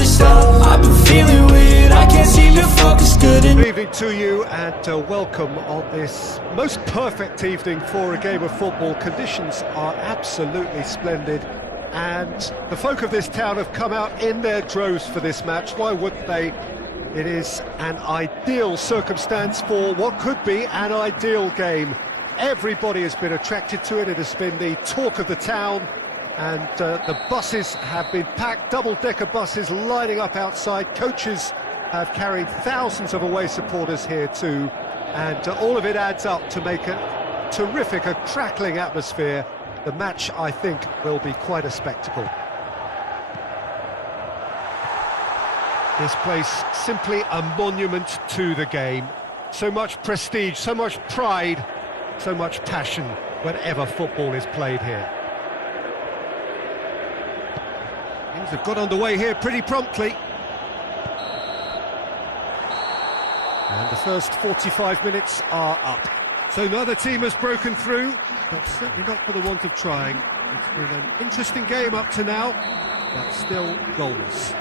never stop. I've been feeling weird, I can't seem to focus good enough. Good evening to you and welcome on this most perfect evening for a game of football. Conditions are absolutely splendid and the folk of this town have come out in their droves for this match. Why wouldn't they? It is an ideal circumstance for what could be an ideal game. Everybody has been attracted to it. It has been the talk of the town, and the buses have been packed, double-decker buses lining up outside. Coaches have carried thousands of away supporters here too, and all of it adds up to make a terrific, a crackling atmosphere. The match, I think, will be quite a spectacle. This place simply a monument to the game. So much prestige, so much pride, so much passion whenever football is played here. Things have got underway here pretty promptly. And the first 45 minutes are up. So neither team has broken through, but certainly not for the want of trying. It's been an interesting game up to now, but still goalless.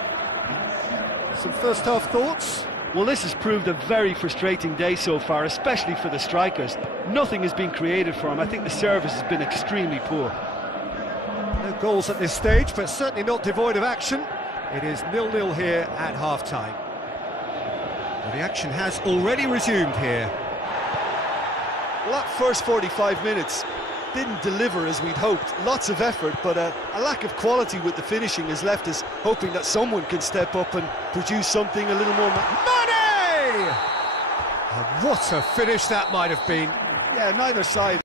Some first half thoughts? Well, this has proved a very frustrating day so far, especially for the strikers. Nothing has been created for them. I think the service has been extremely poor. No goals at this stage, but certainly not devoid of action. It is 0-0 here at half-time. Well, the action has already resumed here. Well, that first 45 minutes didn't deliver as we'd hoped. Lots of effort, but a lack of quality with the finishing has left us hoping that someone can step up and produce something a little more... Money! And what a finish that might have been. Yeah, neither side